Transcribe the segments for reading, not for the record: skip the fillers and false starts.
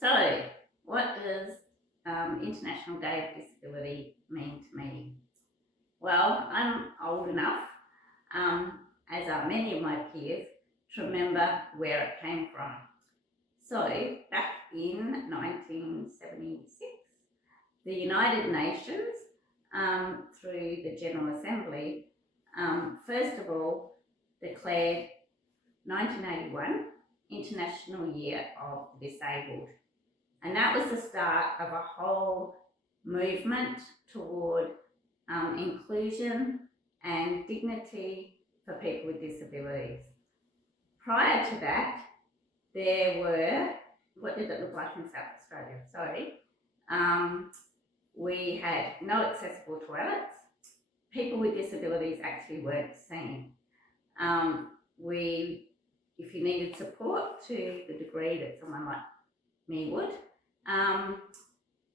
So, what does International Day of Disability mean to me? Well, I'm old enough, as are many of my peers, to remember where it came from. So, back in 1976, the United Nations, through the General Assembly, first of all declared 1981 International Year of the Disabled. And that was the start of a whole movement toward inclusion and dignity for people with disabilities. Prior to that, there were, what did it look like in South Australia? Sorry. We had no accessible toilets. People with disabilities actually weren't seen. If you needed support to the degree that someone like me would,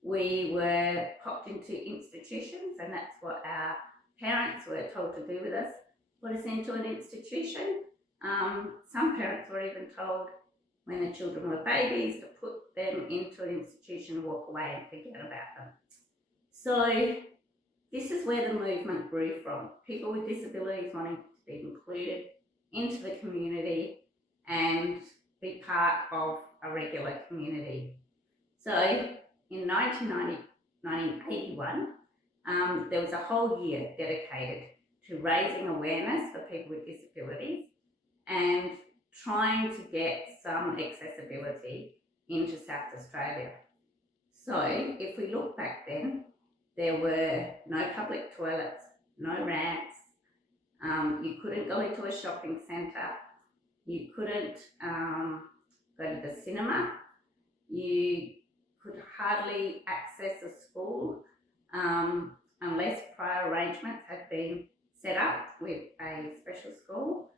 we were popped into institutions, and that's what our parents were told to do with us, put us into an institution. Some parents were even told when the children were babies to put them into an institution, walk away and forget about them. So this is where the movement grew from. People with disabilities wanting to be included into the community and be part of a regular community. So in 1981, there was a whole year dedicated to raising awareness for people with disabilities and trying to get some accessibility into South Australia. So if we look back then, there were no public toilets, no ramps, you couldn't go into a shopping centre, you couldn't go to the cinema, you could hardly access a school unless prior arrangements had been set up with a special school.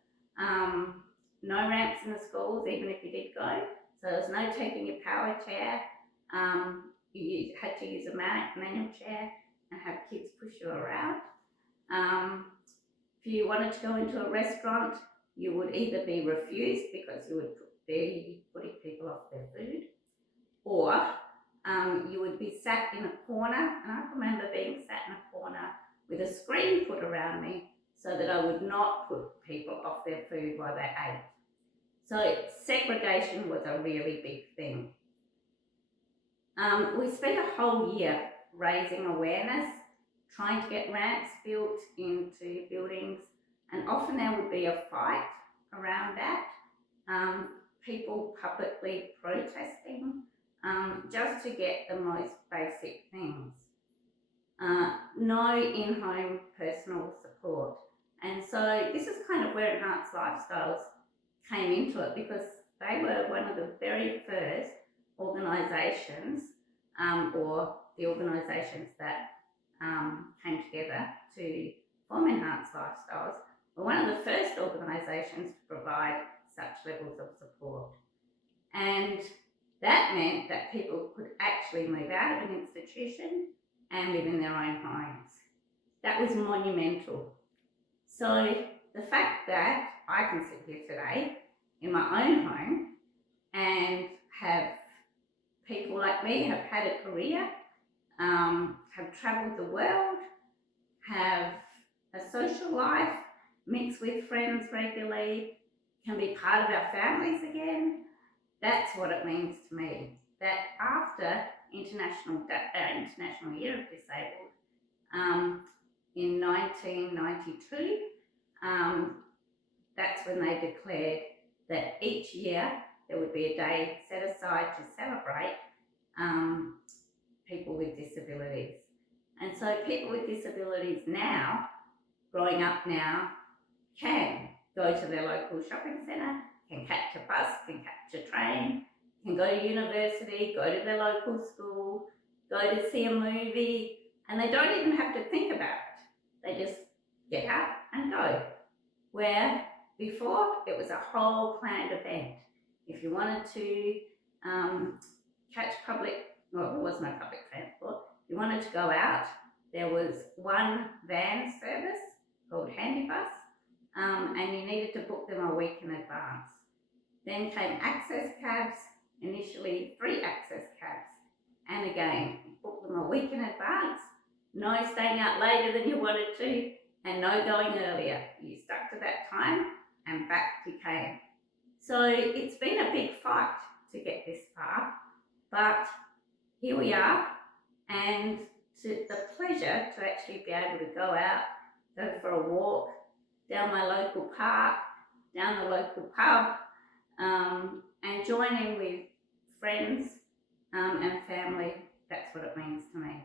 No ramps in the schools, even if you did go. So there was no taking your power chair. You had to use a manual chair and have kids push you around. If you wanted to go into a restaurant, you would either be refused because you would be putting people off their food, or you would be sat in a corner, and I remember being sat in a corner with a screen put around me so that I would not put people off their food while they ate. So segregation was a really big thing. We spent a whole year raising awareness, trying to get ramps built into buildings, and often there would be a fight around that. People publicly protesting just to get the most basic things. No in-home personal support. And so this is kind of where Enhanced Lifestyles came into it, because they were one of the very first organisations, or the organisations that came together to form Enhanced Lifestyles, were one of the first organisations to provide such levels of support. And that meant that people could actually move out of an institution and live in their own homes. That was monumental. So the fact that I can sit here today in my own home and have people like me have had a career, have travelled the world, have a social life, mix with friends regularly, can be part of our families again, that's what it means to me. That after International Year of Disabled, in 1992, that's when they declared that each year there would be a day set aside to celebrate people with disabilities. And so people with disabilities now, growing up now, can go to their local shopping centre, can catch a bus, can catch a train, can go to university, go to their local school, go to see a movie, and they don't even have to think about it. They just get up and go. Where before, it was a whole planned event. If you wanted to catch there was no public transport. If you wanted to go out, there was one van service called Handybus, and you needed to book them a week in advance. Then came access cabs initially 3 access cabs. And again, book them a week in advance, no staying out later than you wanted to, and no going earlier. You stuck to that time and back you came. So it's been a big fight to get this far, but here we are, and the pleasure to actually be able to go out, go for a walk down my local park, down the local pub, and join in with friends and family. That's what it means to me.